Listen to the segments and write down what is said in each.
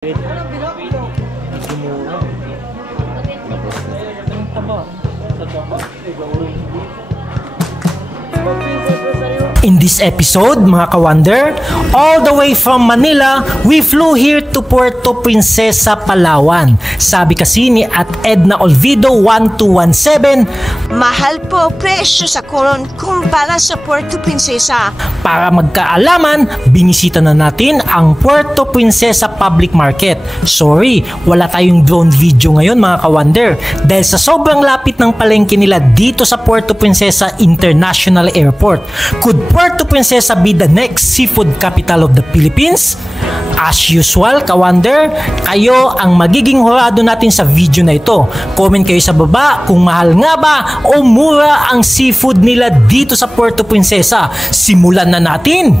Medyo mura. Ang taba. Sa taba. In this episode, mga ka-wonder, all the way from Manila, we flew here to Puerto Princesa, Palawan. Sabi kasi ni at Edna Olvido 1217, mahal po presyo sa Coron kumpara sa Puerto Princesa. para magkaalaman, binisita na natin ang Puerto Princesa Public Market. Sorry, wala tayong drone video ngayon mga ka-wonder dahil sa sobrang lapit ng palengke nila dito sa Puerto Princesa International Airport. Could Puerto Princesa be the next seafood capital of the Philippines? As usual, ka-wonder, kayo ang magiging hurado natin sa video na ito. Comment kayo sa baba kung mahal nga ba o mura ang seafood nila dito sa Puerto Princesa. Simulan na natin!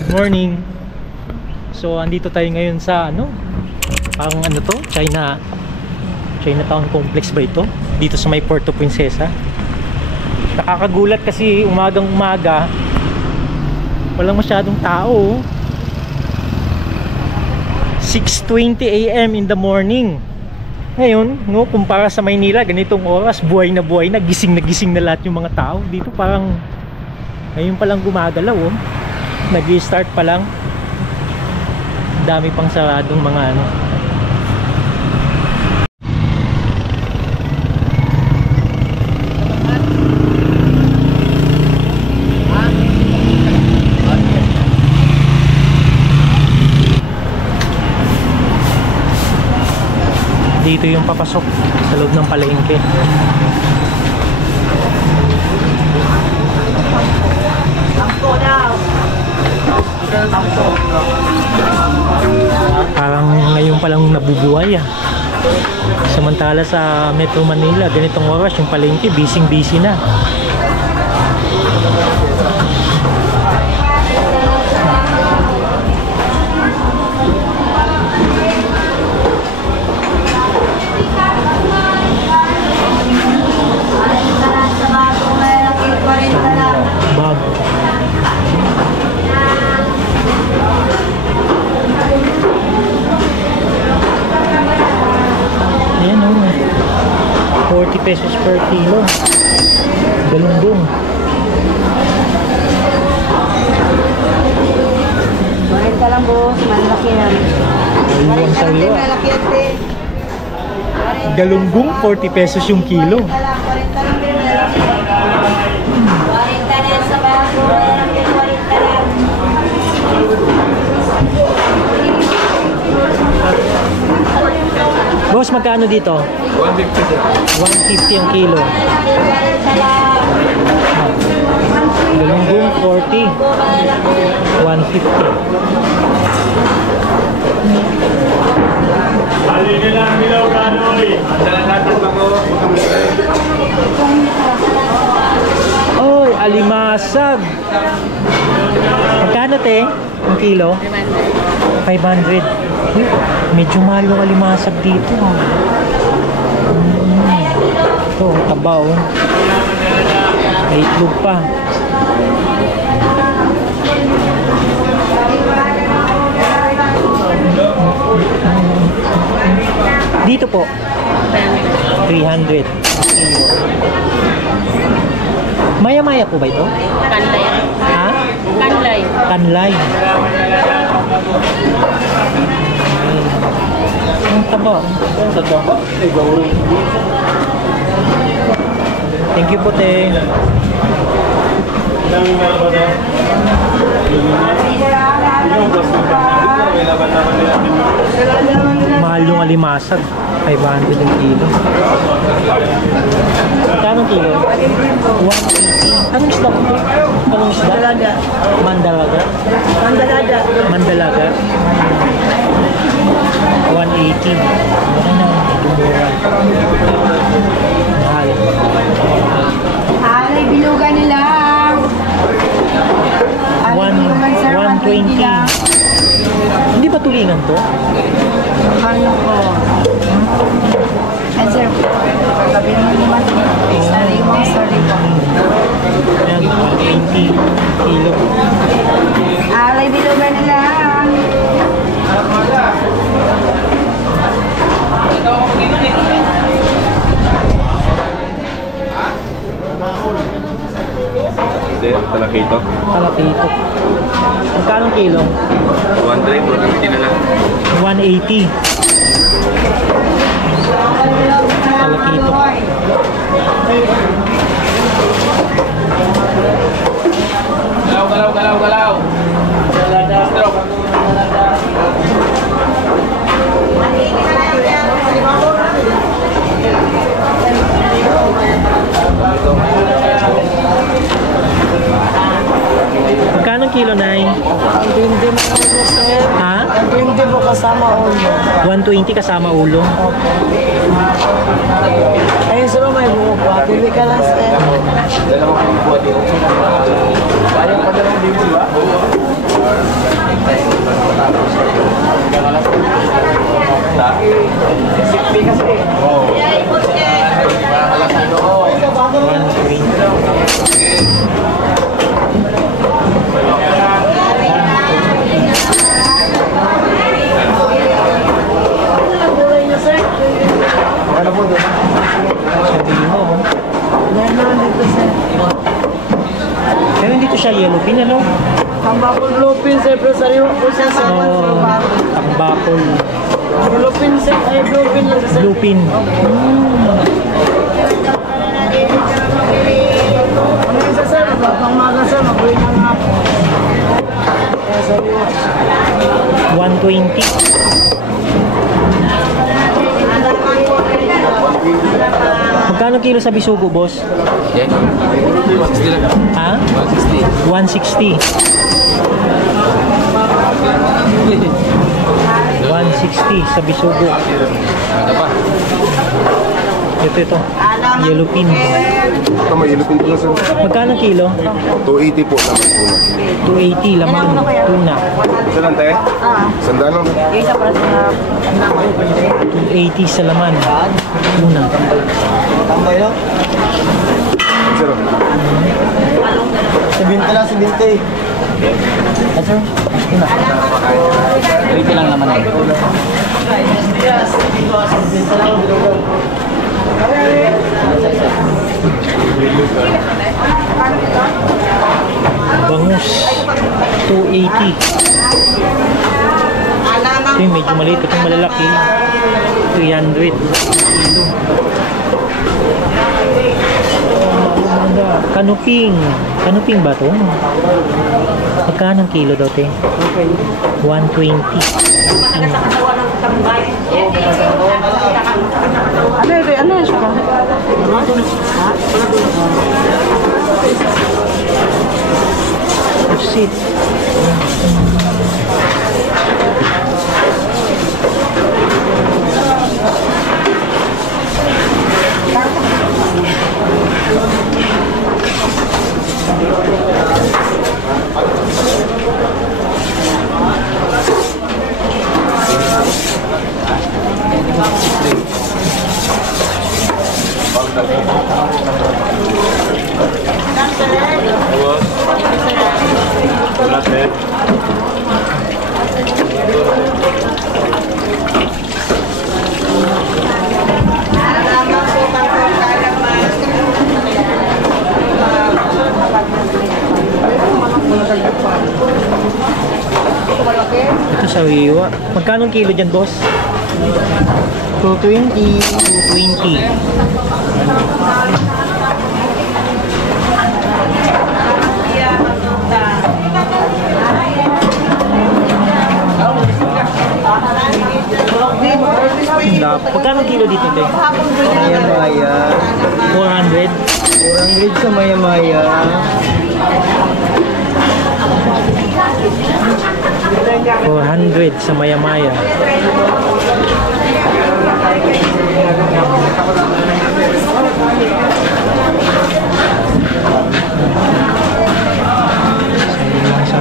Good morning. So, andito tayo ngayon sa parang to? Chinatown complex ba ito? Dito sa may Puerto Princesa. Nakakagulat kasi umagang umaga walang masyadong tao. 6:20 AM in the morning. Ngayon, kumpara sa Maynila, ganitong oras, buhay na gising na lahat yung mga tao. Dito parang ngayon pa lang gumagalaw, nag-i-start pa lang. Dami pang saradong mga Dito yung papasok sa loob ng palengke. Parang ngayon palang nabubuhay Samantala sa Metro Manila, ganitong oras yung palengke busy na. Ayan 40 pesos per kilo. Galunggong. 40 lang boss, malaki yan. Ayun sariwa. Galunggong 40 pesos yung kilo. 40 lang din. 40 na sa bago, 40 lang. Boss, magkano dito? 150 ang kilo. Galunggong 40. 150. Oy, alimasag. Magkano te? Ang kilo? 500. Uy, medyo mahal yung alimasag dito. Ito, taba may itlog pa. Dito po 300. Maya-maya po ba ito? Kanlay. Ha? Kanlay. Kanlay. Ang taba. Thank you po, te. Mahal yung alimasag. 500 ang kilo. Kanong kilo? 180. Anong isda po? Anong isda? Mandalaga. Mandalaga. 180. Okay na. Dumura. Mahal. Alay, bilugan nila. 120. Hindi ba tulingan to? Ano po? Ay, sir, sabi mo naman, sariwang po. Ayan, 120 kilo. Alay, bilugan na lang. Hindi, talakito. Kalapito. Magkano kilo? 100, 150 na lang. 180. Kalapito. Galaw! Stroke. Magkano kilo, Nay? Hindi mo sir. Ha? Hindi mo kasama ulo. 120 kasama ulo. Ayun, sir, may buo pa. Pili ka lang, sir. Dalawang kalibuan dito. Kaya pa dalawang libo, ba? Sipli kasi. Oo. 120. Ano po doon? Sabihin mo. Meron dito, sir. Pero dito siya yellow pin, ano? Tambakol lupin, sir. Pero sariwang po siya sa Tambakol. lupin, sir. Ay, lupin lang, sir. Lupin. Ano yung isa, sir? Pang maga, sir. Mabuhay na nga po. Kaya sariwa. 120. Magkano kilo sa bisugo, boss? Yeah. 160 lang. Ha? 160. 160. 160 sa bisugo. Ano pa? Ito. Yellow pin. Ito may ilupin po sir. Magkano kilo? 280 po naman po. 280 laman. Tuna. Isa lang tayo? Sandaan lang. 280 sa laman. Tuna. Tambay lang. Sir. 70 lang, 70. Sir? Rito lang naman eh. Bangus. 280. Ito yung medyo maliit. Ito yung malalaki. 300. Kanuping. Kanuping ba ito? Magkano ang kilo daw, te? 120. Ano yun siya? Pusit. Ito sa wiwa. Magkano ang kilo dyan, boss? 220. 220. Magkano ang kilo dito, te? Maya-maya. 400. 400 sa maya-maya. 400 sa maya-maya. Sa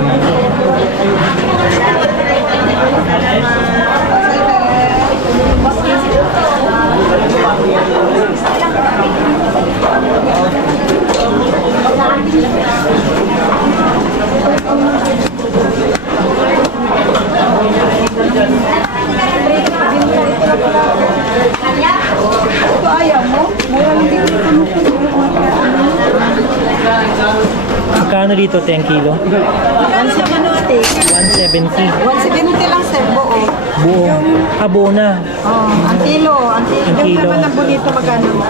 dito 10 kilo? 170. 170. 170 lang sir, buo. Buo. Buo na. Oh, ang kilo. Ang Ang kilo. kilo. Yung naman ang bonito magkano?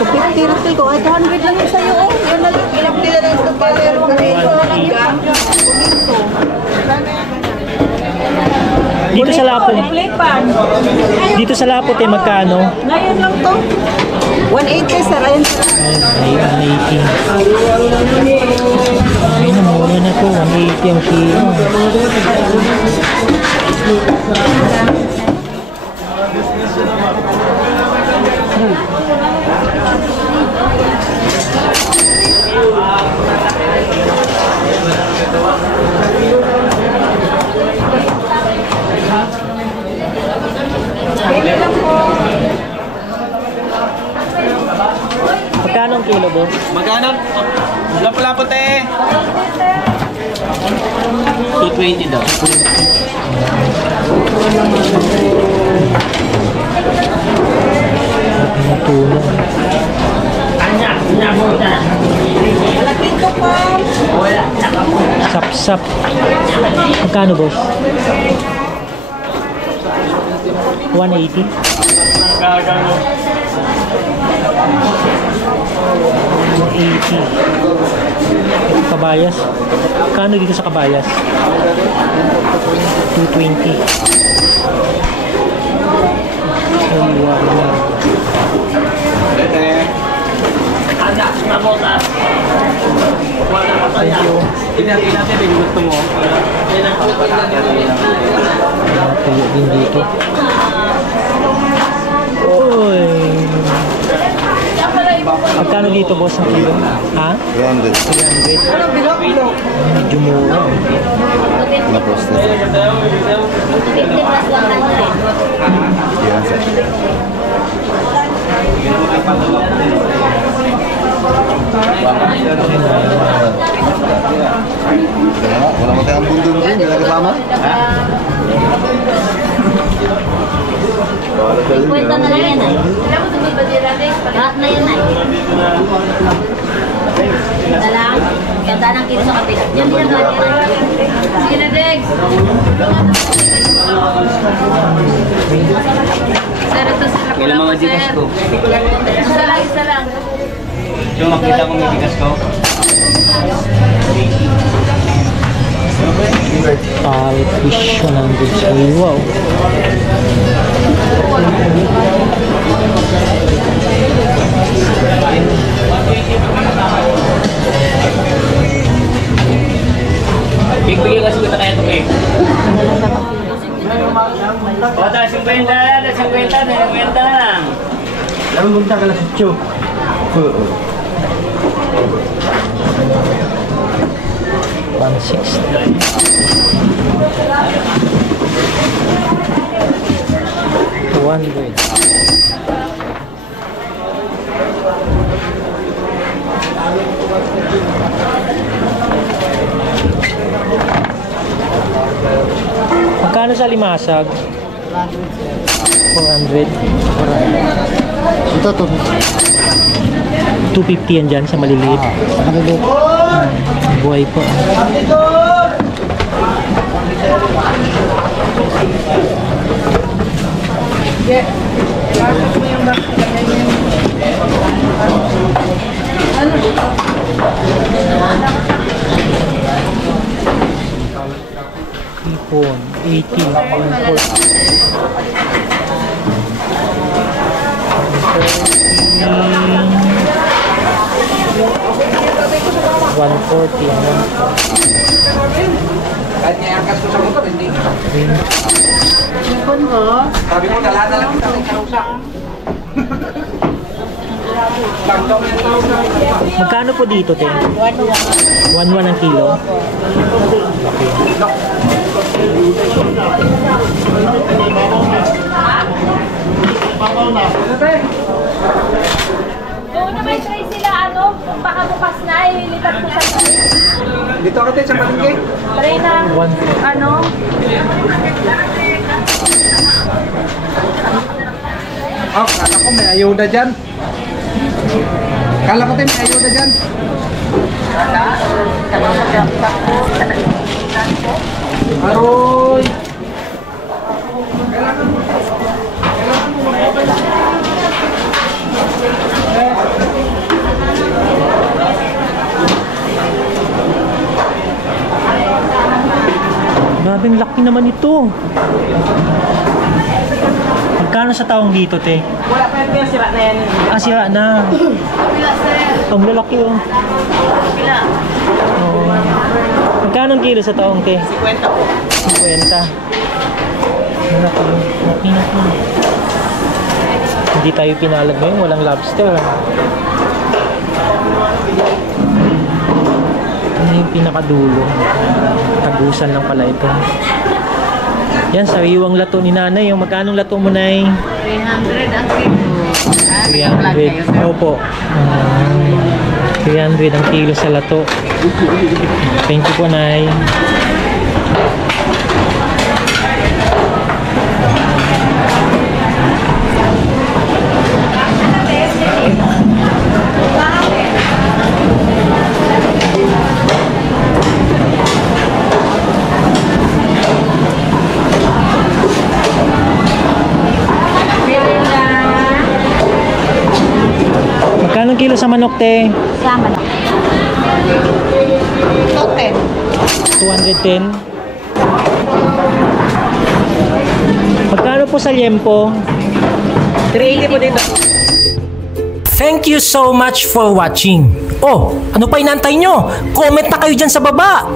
250 rin ko. 800 lang yung sa'yo. Oh. Yun na lang. Ilang pila lang ito. Pero ang kilo lang yan. Bonito. Dito sa Lapot. Dito sa Lapot magkano? Ngayon lang to. 180 sir. Ayun sir. Ay, 180. Ay, namura na to. 180 ang kilo. Magkano ang kilo, boss? Magkano? Lapot eh. 220 daw. Ang tulong. Malaki ko pa. Sap-sap. Magkano, boss? 180? 180. Kabayas. Kano dito sa Kabayas? 220. Ay, wala. Thank you. Tingnan natin yung gusto mo. Tuyo din dito. Uy. Magkano dito, boss, ang kilo? Ha? 300. 300. Medyo mura. Napos na. Yan sir. Wala mo tayong bundon din, hindi na kasama? Kwenta na lang yan ay. Lahat na yan ay. Ganda lang. Ganda ng kilo sa kapit. Yan yan ba? Sige na, Dex. Sir, ito sa Kailan mga dikas ko? isa lang. So makita mo yung dikas ko? Fish 100. Ay, wow. Bigyan kasi kita kaya ito eh. O, tayo 50 na lang. Lalu bunta ka lang sa tiyo. 200. Magkano sa limasag? 400. Ito to. 250 yan dyan sa maliliit. Maliliit. Buhay po. Ipon, 80, 140 ano? Kahit niangkas ko sa motor, hindi. Sabi mo, dala na lang kita ng karusa. Magkano po dito, te? 1.1 ang kilo? Doon na may try sila, ano, baka bukas na, ililipat ko sa tray. Dito ako tayo sa palengke. Try na, 140. ano, Oh, kala ko may ayuda dyan. Kala ko tayo may ayuda dyan. Aroy! Grabing laki naman ito. Magkano sa taong dito, te? Wala pa yan, sira na yan. Ah, sira na. Ang lalaki, oh. Oo. Magkano ang kilo sa taong, te? 50 po. 50. Laki, laki na po. Hindi tayo pinalag ngayon, walang lobster. Ano yung pinakadulo? Tagusan lang pala ito. Yan, sariwang lato ni nanay. Yung magkanong lato mo, nay? 300 ang kilo. 300. Opo. 300 ang kilo sa lato. Thank you po, nay. Magkano kilo sa manok, te? Sama na. Tote. 210. Magkano po sa liempo? 380 po dito. Thank you so much for watching. Oh, ano pa inantay nyo? Comment na kayo dyan sa baba.